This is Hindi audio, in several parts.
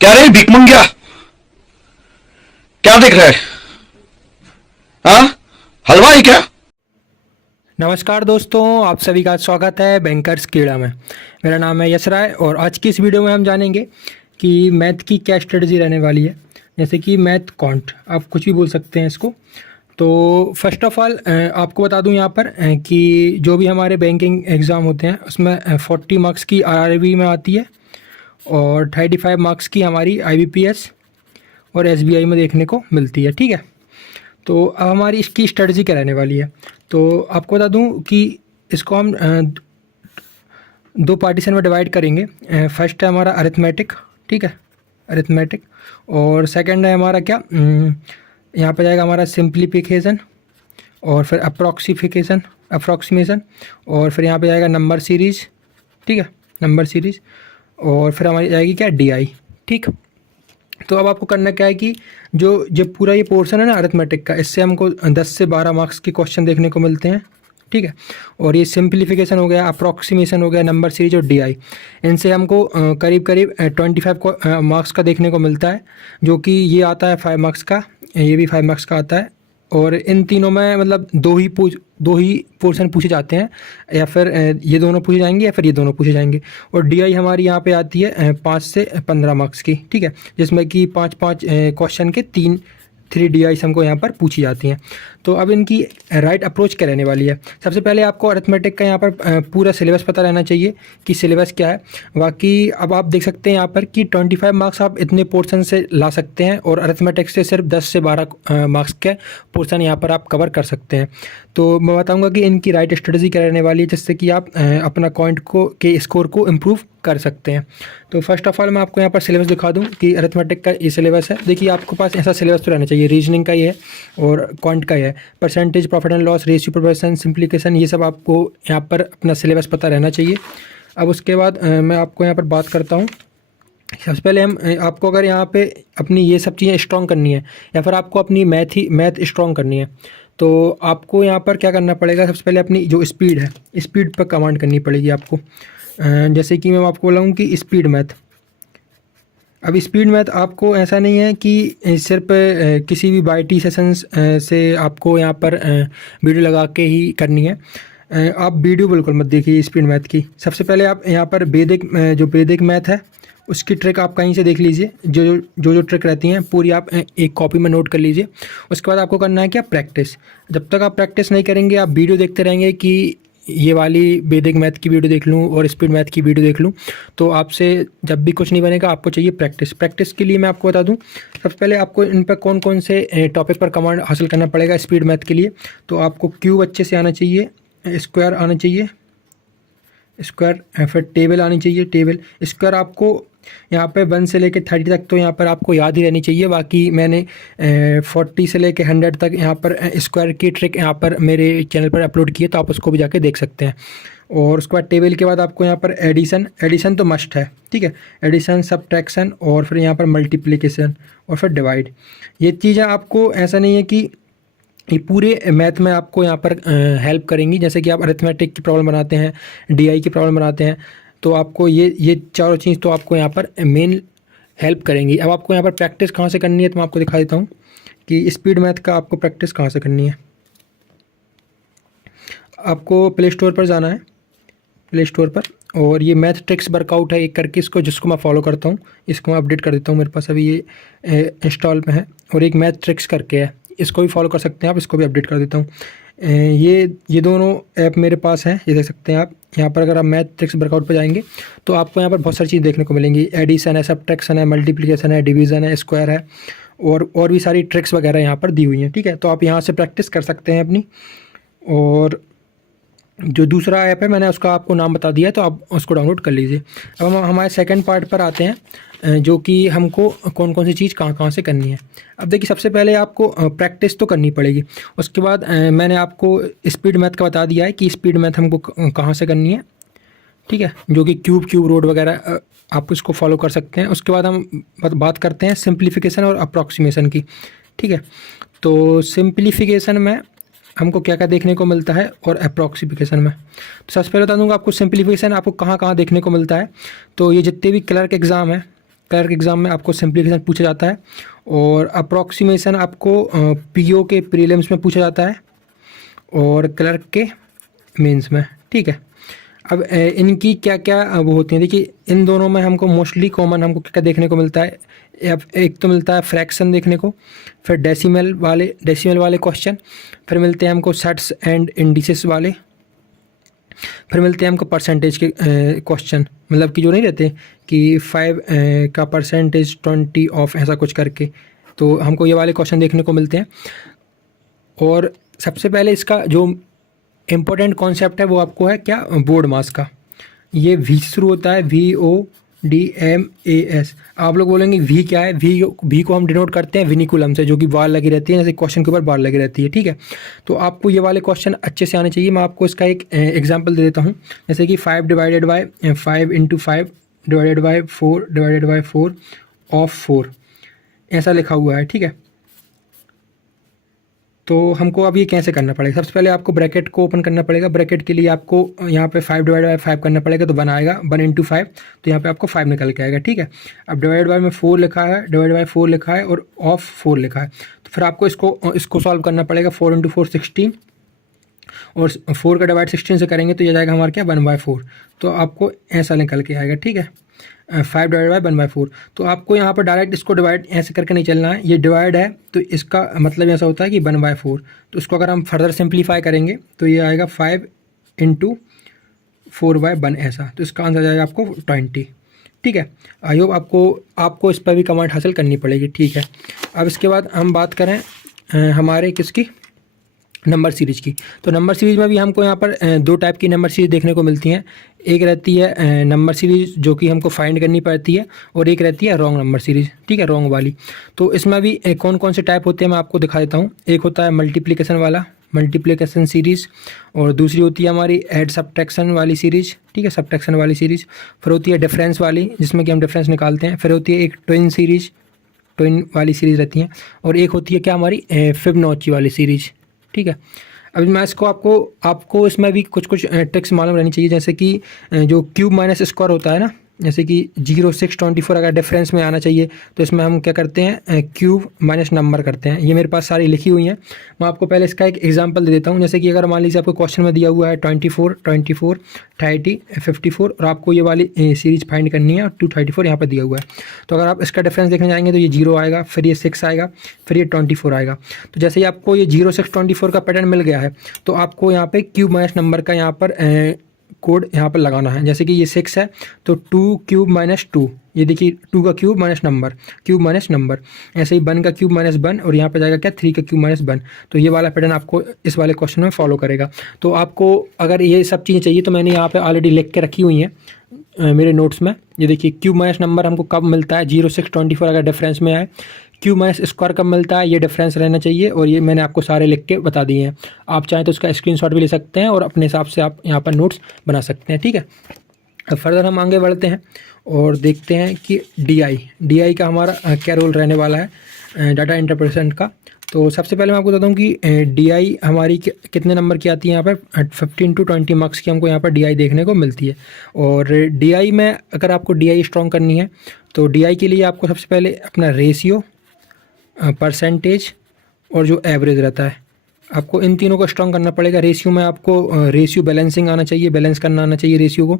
क्या रे भीख मंगिया, क्या देख रहा है? हाँ, हलवाई क्या? नमस्कार दोस्तों, आप सभी का स्वागत है बैंकर्स कीड़ा में। मेरा नाम है यश राय और आज की इस वीडियो में हम जानेंगे कि मैथ की क्या स्ट्रेटजी रहने वाली है। जैसे कि मैथ कॉन्ट, आप कुछ भी बोल सकते हैं इसको। तो फर्स्ट ऑफ ऑल आपको बता दूं यहाँ पर कि जो भी हमारे बैंकिंग एग्ज़ाम होते हैं उसमें 40 मार्क्स की आरआरबी में आती है और 35 मार्क्स की हमारी आईबीपीएस और एसबीआई में देखने को मिलती है। ठीक है, तो अब हमारी इसकी स्ट्रेटजी क्या रहने वाली है। तो आपको बता दूं कि इसको हम दो पार्टीशन में डिवाइड करेंगे। फर्स्ट है हमारा अरिथमेटिक, ठीक है, अरिथमेटिक। और सेकंड है हमारा क्या, यहाँ पे जाएगा हमारा सिंप्लीफिकेशन और फिर अप्रॉक्सीमेशन और फिर यहाँ पे जाएगा नंबर सीरीज, ठीक है, नंबर सीरीज। और फिर हमारी जाएगी क्या, डीआई। ठीक, तो अब आपको करना क्या है कि जो पूरा ये पोर्शन है ना अरिथमेटिक का, इससे हमको 10 से 12 मार्क्स के क्वेश्चन देखने को मिलते हैं। ठीक है, और ये सिंप्लीफिकेशन हो गया, अप्रॉक्सीमेशन हो गया, नंबर सीरीज और डीआई, इनसे हमको करीब करीब 25 मार्क्स का देखने को मिलता है, जो कि ये आता है 5 मार्क्स का, ये भी 5 मार्क्स का आता है। और इन तीनों में मतलब दो ही पोर्शन पूछे जाते हैं, या फिर ये दोनों पूछे जाएंगे या फिर ये दोनों पूछे जाएंगे। और डीआई हमारी यहाँ पे आती है 5 से 15 मार्क्स की, ठीक है, जिसमें कि 5-5 क्वेश्चन के 3 डीआईस हमको यहाँ पर पूछी जाती हैं। तो अब इनकी राइट अप्रोच क्या रहने वाली है। सबसे पहले आपको अरिथमेटिक का यहाँ पर पूरा सिलेबस पता रहना चाहिए कि सिलेबस क्या है। बाकी अब आप देख सकते हैं यहाँ पर कि 25 मार्क्स आप इतने पोर्शन से ला सकते हैं और अरिथमेटिक से सिर्फ 10 से 12 मार्क्स के पोर्शन यहाँ पर आप कवर कर सकते हैं। तो मैं बताऊँगा कि इनकी राइट स्ट्रेटजी क्या रहने वाली है, जिससे कि आप अपना पॉइंट के स्कोर को इम्प्रूव कर सकते हैं। तो फर्स्ट ऑफ ऑल मैं आपको यहाँ पर सिलेबस दिखा दूँ कि अरिथमेटिक का ये सिलेबस है। देखिए, आपके पास ऐसा सिलेबस तो रहना चाहिए, रीजनिंग का ही है और क्वांट का ही है। Percentage, profit and loss, ratio, proportion, simplification, ये सब आपको यहाँ पर अपना सिलेबस पता रहना चाहिए। अब उसके बाद मैं आपको यहाँ पर बात करता हूँ। सबसे पहले हम आपको अगर यहाँ पे अपनी ये सब चीज़ें स्ट्रॉन्ग करनी है या फिर आपको अपनी मैथ स्ट्रॉन्ग करनी है, तो आपको यहाँ पर क्या करना पड़ेगा। सबसे पहले अपनी जो स्पीड है, स्पीड पर कमांड करनी पड़ेगी आपको। जैसे कि मैं आपको बोला हूँ कि स्पीड मैथ। अब स्पीड मैथ आपको ऐसा नहीं है कि सिर्फ किसी भी वाईटी सेशंस से आपको यहाँ पर वीडियो लगा के ही करनी है। आप वीडियो बिल्कुल मत देखिए स्पीड मैथ की। सबसे पहले आप यहाँ पर वैदिक मैथ है उसकी ट्रिक आप कहीं से देख लीजिए। जो ट्रिक रहती हैं पूरी आप एक कॉपी में नोट कर लीजिए। उसके बाद आपको करना है क्या, प्रैक्टिस। जब तक आप प्रैक्टिस नहीं करेंगे, आप वीडियो देखते रहेंगे कि ये वाली वैदिक मैथ की वीडियो देख लूँ और स्पीड मैथ की वीडियो देख लूँ, तो आपसे जब भी कुछ नहीं बनेगा। आपको चाहिए प्रैक्टिस। प्रैक्टिस के लिए मैं आपको बता दूँ, सबसे पहले आपको इन पर कौन कौन से टॉपिक पर कमांड हासिल करना पड़ेगा स्पीड मैथ के लिए। तो आपको क्यूब अच्छे से आना चाहिए, स्क्वायर आना चाहिए, स्क्वायर, फिर टेबल आनी चाहिए, टेबल। स्क्वायर आपको यहाँ पे 1 से लेकर 30 तक तो यहाँ पर आपको याद ही रहनी चाहिए। बाकी मैंने 40 से लेकर 100 तक यहाँ पर स्क्वायर की ट्रिक यहाँ पर मेरे चैनल पर अपलोड की है, तो आप उसको भी जाके देख सकते हैं। और उसके बाद टेबल के बाद आपको यहाँ पर एडिशन तो मस्ट है, ठीक है, एडिशन, सब्ट्रैक्शन और फिर यहाँ पर मल्टीप्लिकेशन और फिर डिवाइड। ये चीज़ें आपको ऐसा नहीं है कि ये पूरे मैथ में आपको यहाँ पर हेल्प करेंगी। जैसे कि आप अरिथमेटिक की प्रॉब्लम बनाते हैं, डीआई की प्रॉब्लम बनाते हैं, तो आपको ये चारों चीज़ तो आपको यहाँ पर मेन हेल्प करेंगी। अब आपको यहाँ पर प्रैक्टिस कहाँ से करनी है, तो मैं आपको दिखा देता हूँ कि स्पीड मैथ का आपको प्रैक्टिस कहाँ से करनी है। आपको प्ले स्टोर पर जाना है, प्ले स्टोर पर, और ये मैथ ट्रिक्स वर्कआउट है एक करके, इसको जिसको मैं फॉलो करता हूँ, इसको मैं अपडेट कर देता हूँ। मेरे पास अभी ये इंस्टॉल में है। और एक मैथ ट्रिक्स करके है, इसको भी फॉलो कर सकते हैं आप, इसको भी अपडेट कर देता हूँ। ये दोनों ऐप मेरे पास हैं, ये देख सकते हैं आप। यहाँ पर अगर आप मैथ ट्रिक्स वर्कआउट पर जाएंगे तो आपको यहाँ पर बहुत सारी चीज़ देखने को मिलेंगी। एडिशन है, सब्ट्रैक्शन है, मल्टीप्लिकेशन है, डिवीज़न है, स्क्वायर है, और भी सारी ट्रिक्स वगैरह यहाँ पर दी हुई हैं, ठीक है। तो आप यहाँ से प्रैक्टिस कर सकते हैं अपनी। और जो दूसरा ऐप है मैंने उसका आपको नाम बता दिया है, तो आप उसको डाउनलोड कर लीजिए। अब हम हमारे सेकंड पार्ट पर आते हैं, जो कि हमको कौन कौन सी चीज़ कहाँ कहाँ से करनी है। अब देखिए, सबसे पहले आपको प्रैक्टिस तो करनी पड़ेगी। उसके बाद मैंने आपको स्पीड मैथ का बता दिया है कि स्पीड मैथ हमको कहाँ से करनी है, ठीक है, जो कि क्यूब रोड वगैरह आप इसको फॉलो कर सकते हैं। उसके बाद हम बात करते हैं सिंप्लीफिकेशन और अप्रॉक्सीमेशन की, ठीक है। तो सिंप्लीफिकेशन में हमको क्या क्या देखने को मिलता है और अप्रॉक्सीमेशन में, तो सबसे पहले बता दूंगा आपको सिंप्लीफिकेशन आपको कहाँ कहाँ देखने को मिलता है। तो ये जितने भी क्लर्क एग्ज़ाम है, क्लर्क एग्ज़ाम में आपको सिंप्लीफिकेशन पूछा जाता है, और अप्रॉक्सीमेशन आपको पीओ के प्रीलिम्स में पूछा जाता है और क्लर्क के मेंस में। ठीक है, अब इनकी क्या क्या वो होती हैं, देखिए इन दोनों में हमको मोस्टली कॉमन हमको क्या देखने को मिलता है। एक तो मिलता है फ्रैक्शन देखने को, फिर डेसिमल वाले क्वेश्चन, फिर मिलते हैं हमको सेट्स एंड इंडिसेस वाले, फिर मिलते हैं हमको परसेंटेज के क्वेश्चन, मतलब कि जो नहीं रहते कि 5 का परसेंटेज 20 ऑफ ऐसा कुछ करके, तो हमको ये वाले क्वेश्चन देखने को मिलते हैं। और सबसे पहले इसका जो इम्पोर्टेंट कॉन्सेप्ट है वो आपको है क्या, बोर्ड मास का। ये वी से शुरू होता है, VODMAS। आप लोग बोलेंगे वी क्या है, वी को हम डिनोट करते हैं विनिकुलम से, जो कि बार लगी रहती है, जैसे क्वेश्चन के ऊपर बार लगी रहती है। ठीक है, तो आपको ये वाले क्वेश्चन अच्छे से आने चाहिए। मैं आपको इसका एक एग्जांपल दे देता हूँ, जैसे कि 5 divided by 5 into 5 divided by 4 divided by 4 of 4 ऐसा लिखा हुआ है। ठीक है, तो हमको अब ये कैसे करना पड़ेगा, सबसे पहले आपको ब्रैकेट को ओपन करना पड़ेगा। ब्रैकेट के लिए आपको यहाँ पे 5 डिवाइड बाय 5 करना पड़ेगा, तो 1 आएगा, 1 इंटू 5, तो यहाँ पे आपको 5 निकल के आएगा। ठीक है, अब डिवाइड बाय में 4 लिखा है, डिवाइड बाय 4 लिखा है और ऑफ 4 लिखा है, तो फिर आपको इसको सॉल्व करना पड़ेगा। 4 इंटू 4 16, और 4 का डिवाइड 16 से करेंगे तो ये जाएगा हमारा क्या, 1/4, तो आपको ऐसा निकल के आएगा। ठीक है, 5 डिवाइड बाय 1/4, तो आपको यहाँ पर डायरेक्ट इसको डिवाइड ऐसे करके नहीं चलना है, ये डिवाइड है तो इसका मतलब ऐसा होता है कि 1/4, तो इसको अगर हम फर्दर सिंप्लीफाई करेंगे तो ये आएगा 5 इंटू 4/1 ऐसा, तो इसका आंसर जाएगा आपको 20। ठीक है, आई होप आपको इस पर भी कमांड हासिल करनी पड़ेगी। ठीक है, अब इसके बाद हम बात करें हमारे किसकी, नंबर सीरीज की। तो नंबर सीरीज में भी हमको यहाँ पर 2 टाइप की नंबर सीरीज देखने को मिलती हैं। एक रहती है नंबर सीरीज जो कि हमको फाइंड करनी पड़ती है, और एक रहती है रॉन्ग नंबर सीरीज। ठीक है, रॉन्ग वाली। तो इसमें भी कौन कौन से टाइप होते हैं मैं आपको दिखा देता हूँ। एक होता है मल्टीप्लिकेशन वाला, मल्टीप्लिकेशन सीरीज़, और दूसरी होती है हमारी ऐड सब्ट्रैक्शन वाली सीरीज़। ठीक है, सब्ट्रैक्शन वाली सीरीज़। फिर होती है डिफरेंस वाली, जिसमें कि हम डिफरेंस निकालते हैं। फिर होती है एक ट्विन सीरीज़, ट्विन वाली सीरीज़ रहती हैं। और एक होती है क्या हमारी फिबोनाची वाली सीरीज़। ठीक है, अभी मैं इसको आपको इसमें भी कुछ ट्रिक्स मालूम रहनी चाहिए, जैसे कि जो क्यूब माइनस स्क्वायर होता है ना, जैसे कि 0 6 24 अगर डिफरेंस में आना चाहिए तो इसमें हम क्या करते हैं, क्यूब माइनस नंबर करते हैं। ये मेरे पास सारी लिखी हुई हैं, मैं आपको पहले इसका एक एग्जांपल दे देता हूँ। जैसे कि अगर मान लीजिए आपको क्वेश्चन में दिया हुआ है 24 24 30 54, और आपको ये वाली सीरीज फाइंड करनी है, और 234 यहाँ पर दिया हुआ है। तो अगर आप इसका डिफरेंस देखने जाएंगे तो ये 0 आएगा, फिर ये 6 आएगा, फिर ये 24 आएगा। तो जैसे ही आपको ये 0 6 24 का पैटर्न मिल गया है, तो आपको यहाँ पे क्यूब माइनस नंबर का यहाँ पर कोड यहाँ पर लगाना है। जैसे कि ये 6 है तो 2 क्यूब माइनस 2, ये देखिए 2 का cube minus number, cube minus number. ऐसे ही 1 का क्यूब माइनस 1, और यहाँ पे जाएगा क्या, 3 का क्यूब माइनस 1। तो ये वाला पैटर्न आपको इस वाले क्वेश्चन में फॉलो करेगा। तो आपको अगर ये सब चीज़ें चाहिए तो मैंने यहाँ पे ऑलरेडी लिख के रखी हुई हैं मेरे नोट्स में। ये देखिए क्यूब माइनस नंबर हमको कब मिलता है, 0 6 24 अगर डिफरेंस में आए। क्यूब माइनस स्क्वायर कब मिलता है, ये डिफरेंस रहना चाहिए, और ये मैंने आपको सारे लिख के बता दिए हैं। आप चाहें तो उसका स्क्रीनशॉट भी ले सकते हैं और अपने हिसाब से आप यहाँ पर नोट्स बना सकते हैं। ठीक है, अब फर्दर हम आगे बढ़ते हैं और देखते हैं कि डी का हमारा क्या रोल रहने वाला है डाटा इंटरप्रेटेशन का। तो सबसे पहले मैं आपको बताता हूँ कि डी हमारी कितने नंबर की आती है। यहाँ पर 15 to 20 मार्क्स की हमको यहाँ पर डी देखने को मिलती है। और डी में अगर आपको डी स्ट्रॉन्ग करनी है तो डी के लिए आपको सबसे पहले अपना रेशियो, परसेंटेज और जो एवरेज रहता है, आपको इन तीनों को स्ट्रॉन्ग करना पड़ेगा। रेशियो में आपको रेशियो बैलेंसिंग आना चाहिए, बैलेंस करना आना चाहिए रेशियो को।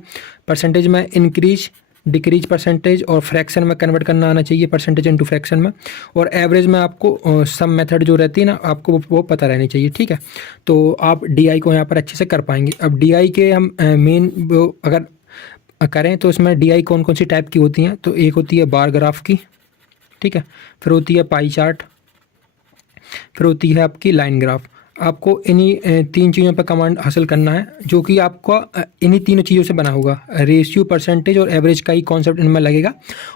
परसेंटेज में इंक्रीज डिक्रीज परसेंटेज और फ्रैक्शन में कन्वर्ट करना आना चाहिए, परसेंटेज इनटू फ्रैक्शन में। और एवरेज में आपको सम मेथड जो रहती है ना, आपको वो पता रहनी चाहिए। ठीक है, तो आप डी को यहाँ पर अच्छे से कर पाएंगे। अब डी के हम मेन अगर करें तो इसमें डी कौन कौन सी टाइप की होती हैं, तो एक होती है बार ग्राफ की, ठीक है, फिर होती है पाई चार्ट, फिर होती है आपकी लाइन ग्राफ। आपको इन्हीं 3 चीज़ों पर कमांड हासिल करना है, जो कि आपका इन्हीं तीनों चीज़ों से बना होगा। रेशियो, परसेंटेज और एवरेज का ही कॉन्सेप्ट इनमें लगेगा,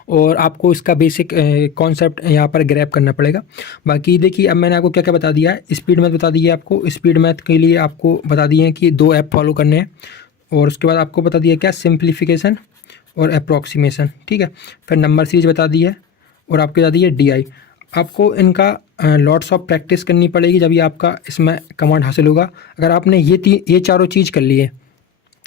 और आपको इसका बेसिक कॉन्सेप्ट यहाँ पर ग्रैब करना पड़ेगा। बाकी देखिए, अब मैंने आपको क्या क्या बता दिया है। स्पीड मैथ बता दी है आपको, स्पीड मैथ के लिए आपको बता दिए हैं कि 2 ऐप फॉलो करने हैं। और उसके बाद आपको बता दिया क्या, सिंप्लीफिकेशन और अप्रॉक्सीमेशन। ठीक है, फिर नंबर सीरीज बता दी है, और आपको बता दी है डी। आपको इनका लॉट्स ऑफ प्रैक्टिस करनी पड़ेगी, जब ये आपका इसमें कमांड हासिल होगा। अगर आपने ये चारों चीज़ कर लिए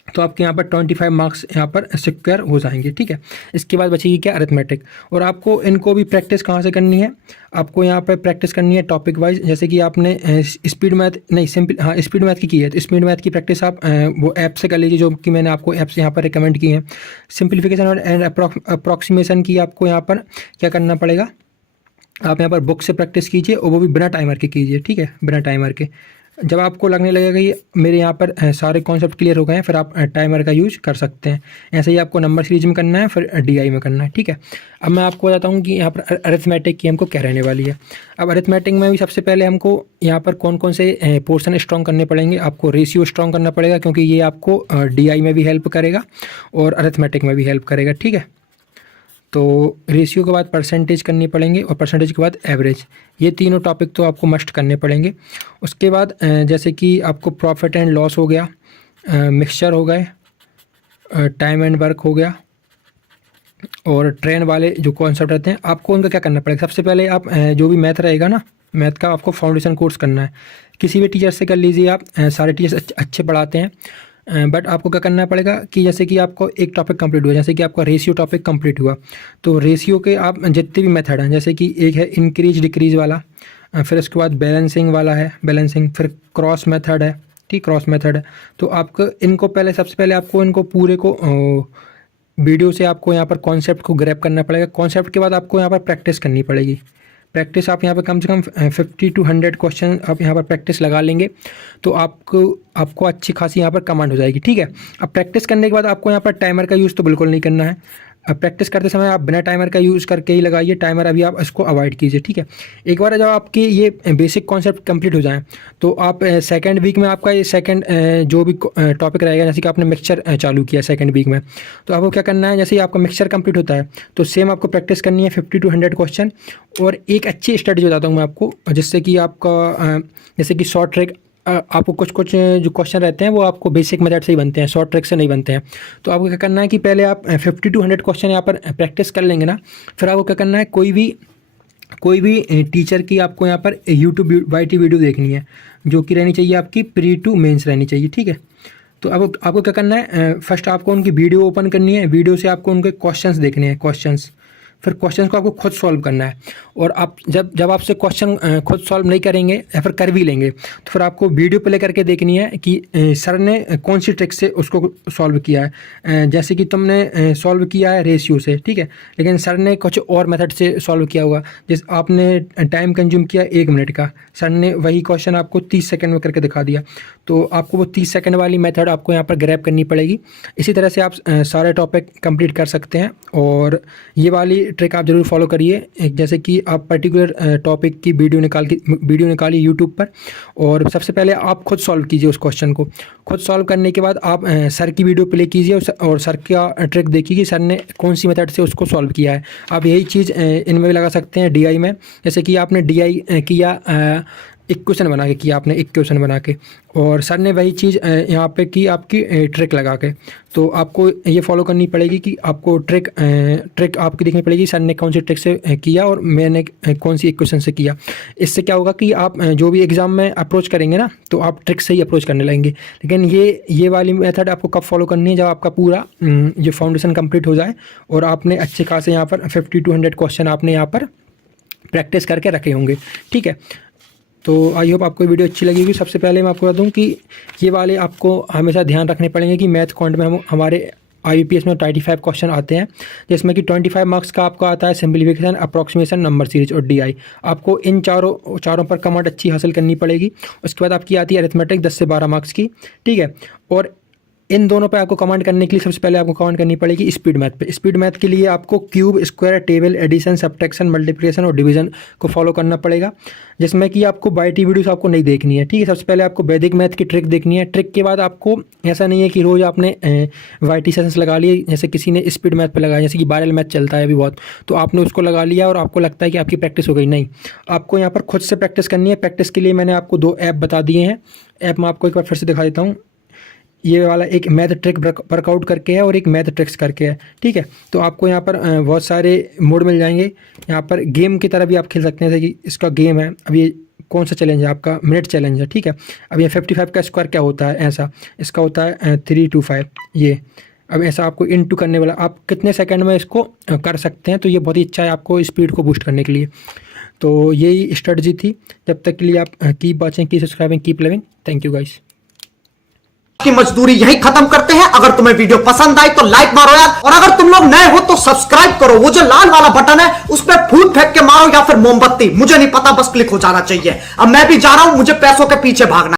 तो आपके यहाँ पर 25 मार्क्स यहाँ पर सिक्योर हो जाएंगे। ठीक है, इसके बाद बचेगी क्या, अरिथमेटिक। और आपको इनको भी प्रैक्टिस कहाँ से करनी है, आपको यहाँ पर प्रैक्टिस करनी है टॉपिक वाइज। जैसे कि आपने स्पीड मैथ नहीं सिंपल हाँ स्पीड मैथ की है, तो स्पीड मैथ की प्रैक्टिस आप वो ऐप से कर लीजिए, जो कि मैंने आपको ऐप से यहाँ पर रिकमेंड की है। सिंप्लीफिकेशन और एंड अप्रॉक्सीमेशन की आपको यहाँ पर क्या करना पड़ेगा, आप यहाँ पर बुक से प्रैक्टिस कीजिए, और वो भी बिना टाइमर के कीजिए। ठीक है, बिना टाइमर के। जब आपको लगने लगेगा कि मेरे यहाँ पर सारे कॉन्सेप्ट क्लियर हो गए हैं, फिर आप टाइमर का यूज कर सकते हैं। ऐसे ही आपको नंबर सीरीज में करना है, फिर डीआई में करना है। ठीक है, अब मैं आपको बताता हूँ कि यहाँ पर अरिथमेटिक की हमको क्या रहने वाली है। अब अरिथमेटिक में भी सबसे पहले हमको यहाँ पर कौन कौन से पोर्शन स्ट्रॉन्ग करने पड़ेंगे। आपको रेशियो स्ट्रॉन्ग करना पड़ेगा, क्योंकि ये आपको डीआई में भी हेल्प करेगा और अरिथमेटिक में भी हेल्प करेगा। ठीक है, तो रेशियो के बाद परसेंटेज करनी पड़ेंगे, और परसेंटेज के बाद एवरेज। ये तीनों टॉपिक तो आपको मस्ट करने पड़ेंगे। उसके बाद जैसे कि आपको प्रॉफिट एंड लॉस हो गया, मिक्सचर हो गए, टाइम एंड वर्क हो गया, और ट्रेन वाले जो कॉन्सेप्ट रहते हैं, आपको उनका क्या करना पड़ेगा। सबसे पहले आप जो भी मैथ रहेगा ना, मैथ का आपको फाउंडेशन कोर्स करना है। किसी भी टीचर से कर लीजिए आप, सारे टीचर्स अच्छे पढ़ाते हैं। बट आपको क्या करना पड़ेगा कि जैसे कि आपको एक टॉपिक कंप्लीट हुआ, जैसे कि आपका रेशियो टॉपिक कंप्लीट हुआ, तो रेशियो के आप जितने भी मेथड हैं, जैसे कि एक है इंक्रीज डिक्रीज वाला, फिर उसके बाद बैलेंसिंग वाला है, बैलेंसिंग, फिर क्रॉस मेथड है। ठीक, क्रॉस मेथड है। तो आपको इनको पहले सबसे पहले आपको इनको पूरे को वीडियो से आपको यहाँ पर कॉन्सेप्ट को ग्रैब करना पड़ेगा। कॉन्सेप्ट के बाद आपको यहाँ पर प्रैक्टिस करनी पड़ेगी। प्रैक्टिस आप यहाँ पर कम से कम 50 to 100 क्वेश्चन आप यहाँ पर प्रैक्टिस लगा लेंगे, तो आपको अच्छी खासी यहाँ पर कमांड हो जाएगी। ठीक है, अब प्रैक्टिस करने के बाद आपको यहाँ पर टाइमर का यूज़ तो बिल्कुल नहीं करना है। अब प्रैक्टिस करते समय आप बिना टाइमर का यूज़ करके ही लगाइए, टाइमर अभी आप इसको अवॉइड कीजिए। ठीक है, एक बार जब आपके ये बेसिक कॉन्सेप्ट कंप्लीट हो जाएं, तो आप सेकंड वीक में आपका ये सेकंड जो भी टॉपिक रहेगा, जैसे कि आपने मिक्सचर चालू किया सेकंड वीक में, तो आपको क्या करना है, जैसे ही आपका मिक्सचर कंप्लीट होता है, तो सेम आपको प्रैक्टिस करनी है 50 to 100 क्वेश्चन। और एक अच्छी स्ट्रेटजी बताता हूँ मैं आपको, जिससे कि आपका जैसे कि शॉर्ट ट्रिक, आपको कुछ जो क्वेश्चन रहते हैं वो आपको बेसिक मेथड से ही बनते हैं, शॉर्ट ट्रिक से नहीं बनते हैं। तो आपको क्या करना है कि पहले आप 50 to 100 क्वेश्चन यहाँ पर प्रैक्टिस कर लेंगे ना, फिर आपको क्या करना है, कोई भी टीचर की आपको यहाँ पर यूट्यूब वाईटी वीडियो देखनी है, जो कि रहनी चाहिए आपकी प्री टू मेंस रहनी चाहिए। ठीक है, तो अब आपको क्या करना है, फर्स्ट आपको उनकी वीडियो ओपन करनी है, वीडियो से आपको उनके क्वेश्चंस देखने हैं, क्वेश्चंस। फिर क्वेश्चंस को आपको खुद सॉल्व करना है। और आप जब आपसे क्वेश्चन खुद सॉल्व नहीं करेंगे, या फिर कर भी लेंगे, तो फिर आपको वीडियो प्ले करके देखनी है कि सर ने कौन सी ट्रिक से उसको सॉल्व किया है। जैसे कि तुमने सॉल्व किया है रेशियो से, ठीक है, लेकिन सर ने कुछ और मेथड से सॉल्व किया होगा। जैसे आपने टाइम कंज्यूम किया 1 मिनट का, सर ने वही क्वेश्चन आपको 30 सेकंड में करके दिखा दिया, तो आपको वो 30 सेकंड वाली मेथड आपको यहाँ पर ग्रैब करनी पड़ेगी। इसी तरह से आप सारे टॉपिक कंप्लीट कर सकते हैं। और ये वाली ट्रिक आप ज़रूर फॉलो करिए। जैसे कि आप पर्टिकुलर टॉपिक की वीडियो निकालिए यूट्यूब पर, और सबसे पहले आप खुद सॉल्व कीजिए उस क्वेश्चन को। खुद सॉल्व करने के बाद आप सर की वीडियो प्ले कीजिए, और सर का ट्रिक देखिए कि सर ने कौन सी मेथड से उसको सॉल्व किया है। आप यही चीज़ इनमें भी लगा सकते हैं, डीआई में। जैसे कि आपने डीआई किया, इक्वेशन बना के किया आपने, इक्वेशन बना के, और सर ने वही चीज़ यहाँ पे की आपकी ट्रिक लगा के। तो आपको ये फॉलो करनी पड़ेगी कि आपको ट्रिक आपकी देखनी पड़ेगी, सर ने कौन सी ट्रिक से किया और मैंने कौन सी इक्वेशन से किया। इससे क्या होगा कि आप जो भी एग्ज़ाम में अप्रोच करेंगे ना, तो आप ट्रिक से ही अप्रोच करने लगेंगे। लेकिन ये वाली मेथड आपको कब फॉलो करनी है, जब आपका पूरा जो फाउंडेशन कंप्लीट हो जाए, और आपने अच्छे खासे यहाँ पर 50 to 100 क्वेश्चन आपने यहाँ पर प्रैक्टिस करके रखे होंगे। ठीक है, तो आई होप आपको वीडियो अच्छी लगेगी। सबसे पहले मैं आपको बता दूं कि ये वाले आपको हमेशा ध्यान रखने पड़ेंगे कि मैथ क्वांट में हमारे IBPS में 25 क्वेश्चन आते हैं, जिसमें कि 25 मार्क्स का आपका आता है सिंप्लीफिकेशन, अप्रॉक्सीमेशन, नंबर सीरीज और डीआई। आपको इन चारों पर कमांड अच्छी हासिल करनी पड़ेगी। उसके बाद आपकी आती है अरिथमेटिक 10 से 12 मार्क्स की। ठीक है, और इन दोनों पे आपको कमांड करने के लिए सबसे पहले आपको कमांड करनी पड़ेगी स्पीड मैथ पे। स्पीड मैथ के लिए आपको cube, square, table, addition, subtraction, multiplication और डिवीजन को फॉलो करना पड़ेगा, जिसमें कि आपको बाईटी वीडियोस आपको नहीं देखनी है। ठीक है, सबसे पहले आपको वैदिक मैथ की ट्रिक देखनी है। ट्रिक के बाद आपको ऐसा नहीं है कि रोज़ आपने वाईटी सेशंस लगा लिए, जैसे किसी ने स्पीड मैथ पे लगाया, जैसे कि वायरल मैथ चलता है अभी बहुत, तो आपने उसको लगा लिया और आपको लगता है कि आपकी प्रैक्टिस हो गई। नहीं, आपको यहाँ पर खुद से प्रैक्टिस करनी है। प्रैक्टिस के लिए मैंने आपको 2 ऐप बता दिए हैं। ऐप मैं आपको एक बार फिर से दिखा देता हूँ। ये वाला एक मैथ ट्रिक वर्कआउट करके है, और एक मैथ ट्रिक्स करके है। ठीक है, तो आपको यहाँ पर बहुत सारे मोड मिल जाएंगे। यहाँ पर गेम की तरह भी आप खेल सकते हैं, जैसे कि इसका गेम है। अब ये कौन सा चैलेंज है आपका, मिनट चैलेंज है, ठीक है। अब ये 55 का स्क्वायर क्या होता है, ऐसा इसका होता है 325 ये। अब ऐसा आपको इनटू करने वाला, आप कितने सेकंड में इसको कर सकते हैं, तो ये बहुत ही अच्छा है आपको स्पीड को बूस्ट करने के लिए। तो यही स्ट्रेटजी थी। जब तक के लिए आप keep watching, keep subscribing, keep loving. Thank you guys. की मजदूरी यही खत्म करते हैं। अगर तुम्हें वीडियो पसंद आई तो लाइक मारो यार, और अगर तुम लोग नए हो तो सब्सक्राइब करो। वो जो लाल वाला बटन है उस पर फूट फेंक के मारो या फिर मोमबत्ती, मुझे नहीं पता, बस क्लिक हो जाना चाहिए। अब मैं भी जा रहा हूं, मुझे पैसों के पीछे भागना।